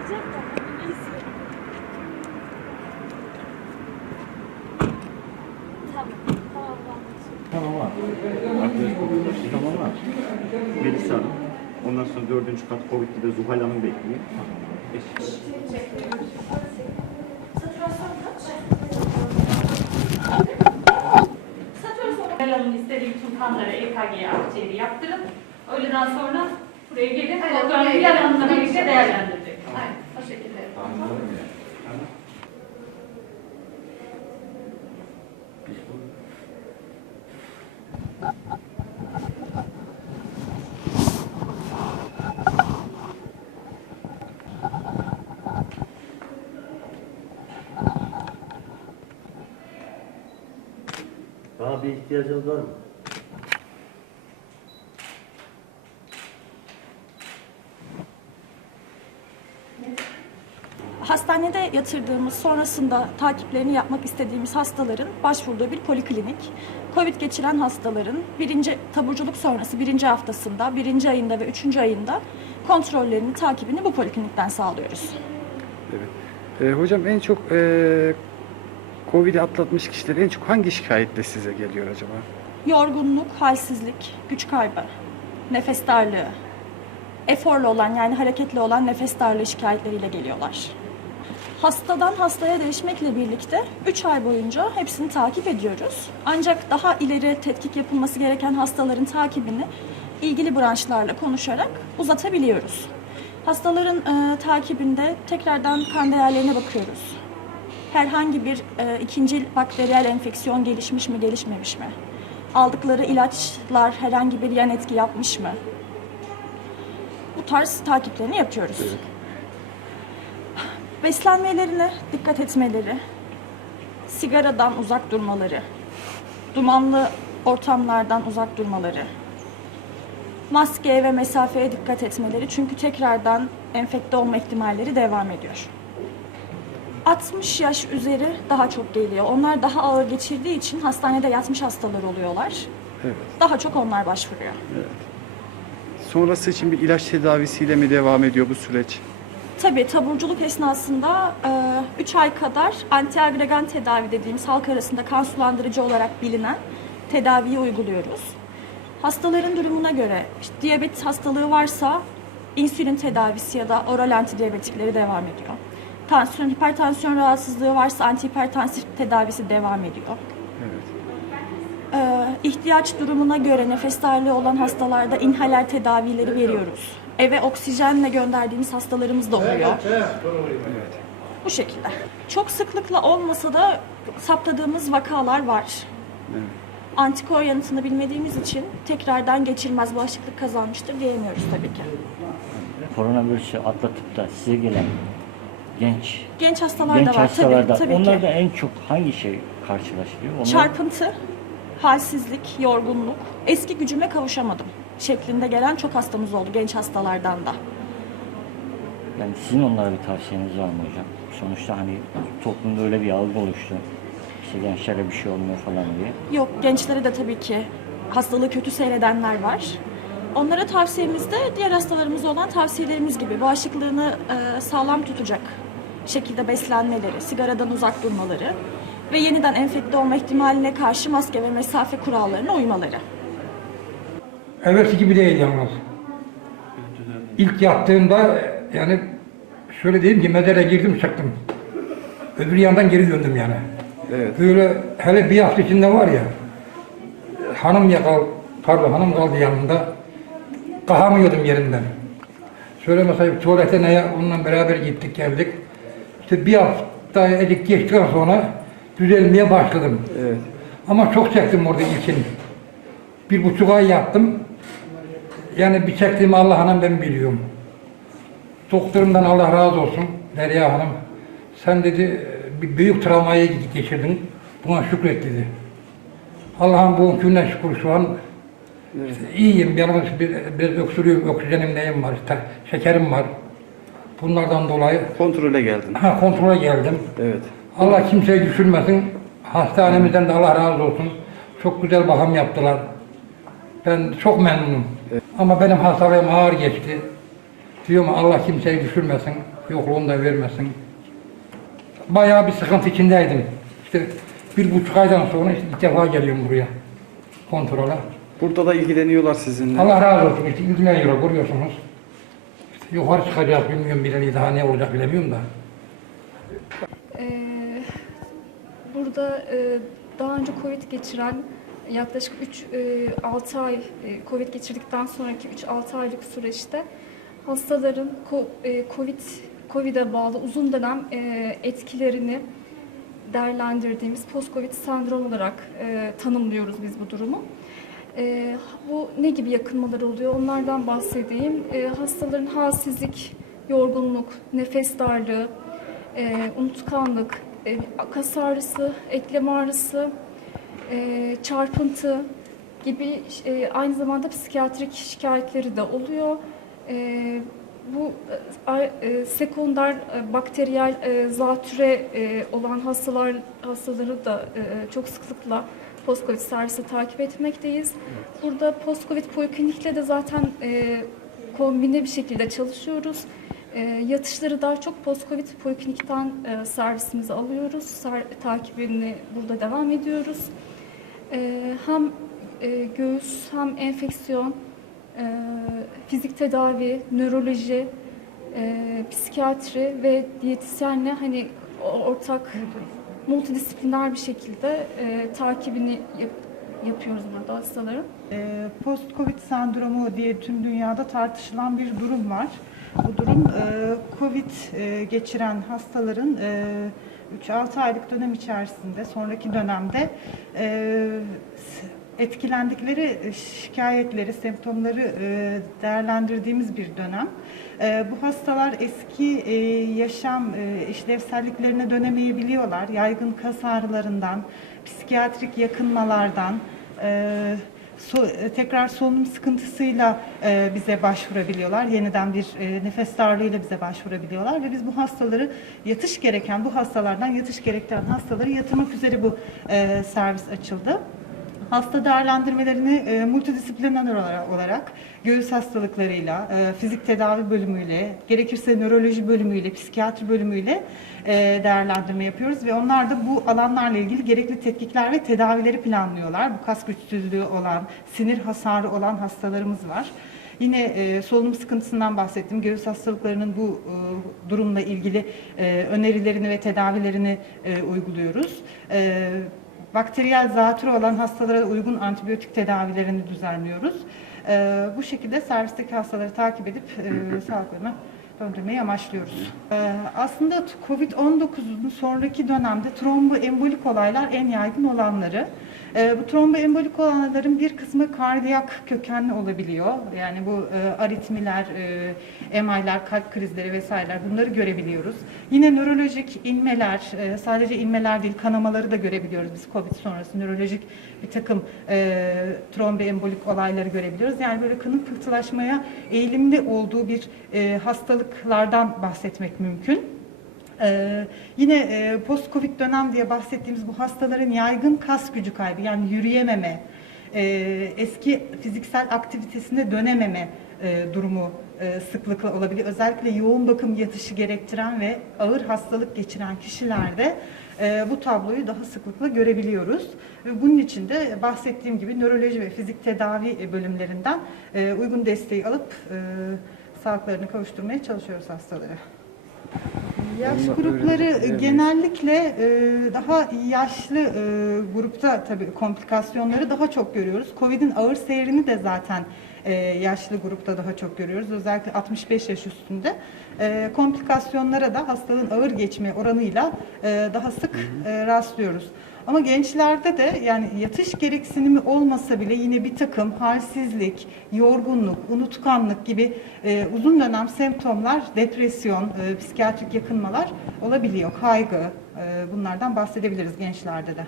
Bakacağım da. Neyse. Tamam. Tamam Tamam abi. Arkadaş konuşmuş. Tamam abi. Melisa Hanım. Ondan sonra dördüncü kat Covid'de de Zuhal Hanım bekliyor. Tamam abi. Eş- Belal'ın istediği bütün kanları EKG'ye akciğeri yaptırın. Öğleden sonra buraya gelin. Bilal gelin. Hanım'la birlikte değerlendirecek. Daha bir ihtiyacınız var mı? Hastanede yatırdığımız, sonrasında takiplerini yapmak istediğimiz hastaların başvurduğu bir poliklinik. Covid geçiren hastaların birinci taburculuk sonrası birinci haftasında, birinci ayında ve üçüncü ayında kontrollerini, takibini bu poliklinikten sağlıyoruz. Evet. Ee, hocam en çok e, Covid'i atlatmış kişiler en çok hangi şikayetle size geliyor acaba? Yorgunluk, halsizlik, güç kaybı, nefes darlığı, eforlu olan yani hareketli olan nefes darlığı şikayetleriyle geliyorlar. Hastadan hastaya değişmekle birlikte 3 ay boyunca hepsini takip ediyoruz. Ancak daha ileri tetkik yapılması gereken hastaların takibini ilgili branşlarla konuşarak uzatabiliyoruz. Hastaların e, takibinde tekrardan kan değerlerine bakıyoruz. Herhangi bir e, ikinci bakteriyel enfeksiyon gelişmiş mi, gelişmemiş mi? Aldıkları ilaçlar herhangi bir yan etki yapmış mı? Bu tarz takiplerini yapıyoruz. Beslenmelerine dikkat etmeleri, sigaradan uzak durmaları, dumanlı ortamlardan uzak durmaları, maskeye ve mesafeye dikkat etmeleri çünkü tekrardan enfekte olma ihtimalleri devam ediyor. 60 yaş üzeri daha çok geliyor. Onlar daha ağır geçirdiği için hastanede yatmış hastalar oluyorlar. Evet. Daha çok onlar başvuruyor. Sonrası için bir ilaç tedavisiyle mi devam ediyor bu süreç? Tabii taburculuk esnasında 3 ay kadar antiagregan tedavi dediğimiz halk arasında kan sulandırıcı olarak bilinen tedaviyi uyguluyoruz. Hastaların durumuna göre işte diyabet hastalığı varsa insülin tedavisi ya da oral antidiyabetikleri devam ediyor. Tansiyon, hipertansiyon rahatsızlığı varsa antihipertansif tedavisi devam ediyor. Evet. Ee, ihtiyaç durumuna göre nefes darlığı olan hastalarda inhaler tedavileri veriyoruz. Eve oksijenle gönderdiğimiz hastalarımız da oluyor. Bu şekilde. Çok sıklıkla olmasa da saptadığımız vakalar var. Evet. Antikor yanıtını bilmediğimiz için tekrardan geçirmez bağışıklık kazanmıştır diyemiyoruz tabii ki. Koronavirüsü atlatıp da size gelen genç Genç hastalar genç da var hastalarda tabii, tabii onlarda ki. en çok hangi şey karşılaşılıyor? Onlar, Çarpıntı, halsizlik, yorgunluk, eski gücüme kavuşamadım şeklinde gelen çok hastamız oldu genç hastalardan da. yani sizin onlara bir tavsiyeniz var mı hocam? Sonuçta hani toplumda öyle bir algı oluştu. İşte gençlere bir şey olmuyor falan diye. Yok gençlere de tabii ki hastalığı kötü seyredenler var. Onlara tavsiyemiz de diğer hastalarımız olan tavsiyelerimiz gibi bağışıklığını e, sağlam tutacak şekilde beslenmeleri, sigaradan uzak durmaları ve yeniden enfekte olma ihtimaline karşı maske ve mesafe kurallarına uymaları. Evvelsi gibi değil yalnız. İlk yattığımda yani şöyle diyeyim ki mezara girdim çıktım. Öbür yandan geri döndüm yani. Evet. Böyle hele bir hafta içinde var ya hanım yakal, pardon hanım kaldı yanımda. Kalkamıyordum yerimden. Şöyle mesela tuvalete neye onunla beraber gittik geldik. İşte bir hafta edik geçtikten sonra düzelmeye başladım. Evet. Ama çok çektim orada ilkin. Bir buçuk ay yattım. Yani bir çektiğimi Allah Hanım ben biliyorum. Doktorumdan Allah razı olsun Derya Hanım. Sen dedi bir büyük travmayı geçirdin. Buna şükret dedi. Allah'ın bu günden şükür şu an işte iyiyim. Yalnız bir, biraz öksürüyorum. Oksijenim neyim var. ta- şekerim var. Bunlardan dolayı Kontrole geldin. ha, kontrole geldim. Evet. Allah kimseyi düşürmesin. Hastanemizden de Allah razı olsun. Çok güzel bakım yaptılar. Ben çok memnunum. Ama benim hastalığım ağır geçti. Diyorum Allah kimseyi düşürmesin, yokluğunu da vermesin. Bayağı bir sıkıntı içindeydim. İşte bir buçuk aydan sonra işte ilk defa geliyorum buraya kontrola. Burada da ilgileniyorlar sizinle. Allah razı olsun. İşte ilgileniyorlar, görüyorsunuz. İşte yukarı çıkacağız, bilmiyorum bir daha ne olacak bilemiyorum da. Ee, burada e, daha önce Covid geçiren yaklaşık 3-6 ay e, Covid geçirdikten sonraki 3-6 aylık süreçte hastaların e, Covid Covid'e bağlı uzun dönem e, etkilerini değerlendirdiğimiz post-Covid sendrom olarak e, tanımlıyoruz biz bu durumu. E, bu ne gibi yakınmalar oluyor? Onlardan bahsedeyim. E, hastaların halsizlik, yorgunluk, nefes darlığı, e, unutkanlık, e, kas ağrısı, eklem ağrısı, e, çarpıntı gibi e, aynı zamanda psikiyatrik şikayetleri de oluyor. E, bu e, sekonder e, bakteriyel e, zatüre e, olan hastalar hastaları da e, çok sıklıkla post-covid servisi takip etmekteyiz. Burada post-covid poliklinikle de zaten e, kombine bir şekilde çalışıyoruz. E, yatışları daha çok post-covid poliklinikten e, servisimizi alıyoruz. Ser, takibini burada devam ediyoruz. E, hem e, göğüs hem enfeksiyon, e, fizik tedavi, nöroloji, e, psikiyatri ve diyetisyenle hani ortak multidisipliner bir şekilde e, takibini yap- yapıyoruz burada hastaların. Ee, Post-Covid sendromu diye tüm dünyada tartışılan bir durum var. Bu durum e, Covid e, geçiren hastaların e, 3-6 aylık dönem içerisinde, sonraki dönemde e, etkilendikleri şikayetleri, semptomları e, değerlendirdiğimiz bir dönem. E, Bu hastalar eski e, yaşam e, işlevselliklerine dönemeyebiliyorlar. Yaygın kas ağrılarından, psikiyatrik yakınmalardan, e, so- e, tekrar solunum sıkıntısıyla e, bize başvurabiliyorlar. Yeniden bir e, nefes darlığıyla bize başvurabiliyorlar ve biz bu hastaları yatış gereken, bu hastalardan yatış gerektiren hastaları yatırmak üzere bu e, servis açıldı. Hasta değerlendirmelerini e, multidisipliner olarak, olarak göğüs hastalıklarıyla, e, fizik tedavi bölümüyle, gerekirse nöroloji bölümüyle, psikiyatri bölümüyle e, değerlendirme yapıyoruz ve onlar da bu alanlarla ilgili gerekli tetkikler ve tedavileri planlıyorlar. Bu kas güçsüzlüğü olan, sinir hasarı olan hastalarımız var. Yine e, solunum sıkıntısından bahsettim. Göğüs hastalıklarının bu e, durumla ilgili e, önerilerini ve tedavilerini e, uyguluyoruz. E, bakteriyel zatürre olan hastalara uygun antibiyotik tedavilerini düzenliyoruz. E, bu şekilde servisteki hastaları takip edip e, sağlıklarına döndürmeyi amaçlıyoruz. E, aslında COVID-19'un sonraki dönemde tromboembolik olaylar en yaygın olanları. E, bu tromboembolik olanların bir kısmı kardiyak kökenli olabiliyor. Yani bu e, aritmiler, e, MI'ler, kalp krizleri vesaireler bunları görebiliyoruz. Yine nörolojik inmeler, e, sadece inmeler değil kanamaları da görebiliyoruz biz COVID sonrası nörolojik bir takım e, tromboembolik olayları görebiliyoruz. Yani böyle kanın pıhtılaşmaya eğilimli olduğu bir e, hastalıklardan bahsetmek mümkün. Ee, yine e, post-covid dönem diye bahsettiğimiz bu hastaların yaygın kas gücü kaybı yani yürüyememe, e, eski fiziksel aktivitesine dönememe e, durumu e, sıklıkla olabilir. Özellikle yoğun bakım yatışı gerektiren ve ağır hastalık geçiren kişilerde e, bu tabloyu daha sıklıkla görebiliyoruz. Ve bunun için de bahsettiğim gibi nöroloji ve fizik tedavi e, bölümlerinden e, uygun desteği alıp e, sağlıklarını kavuşturmaya çalışıyoruz hastaları. Yaş Onunla grupları genellikle e, daha yaşlı e, grupta tabii komplikasyonları daha çok görüyoruz. Covid'in ağır seyrini de zaten e, yaşlı grupta daha çok görüyoruz. Özellikle 65 yaş üstünde. E, komplikasyonlara da hastalığın ağır geçme oranıyla e, daha sık e, rastlıyoruz. Ama gençlerde de yani yatış gereksinimi olmasa bile yine bir takım halsizlik, yorgunluk, unutkanlık gibi e, uzun dönem semptomlar, depresyon, e, psikiyatrik yakınmalar olabiliyor. Kaygı, e, bunlardan bahsedebiliriz gençlerde de.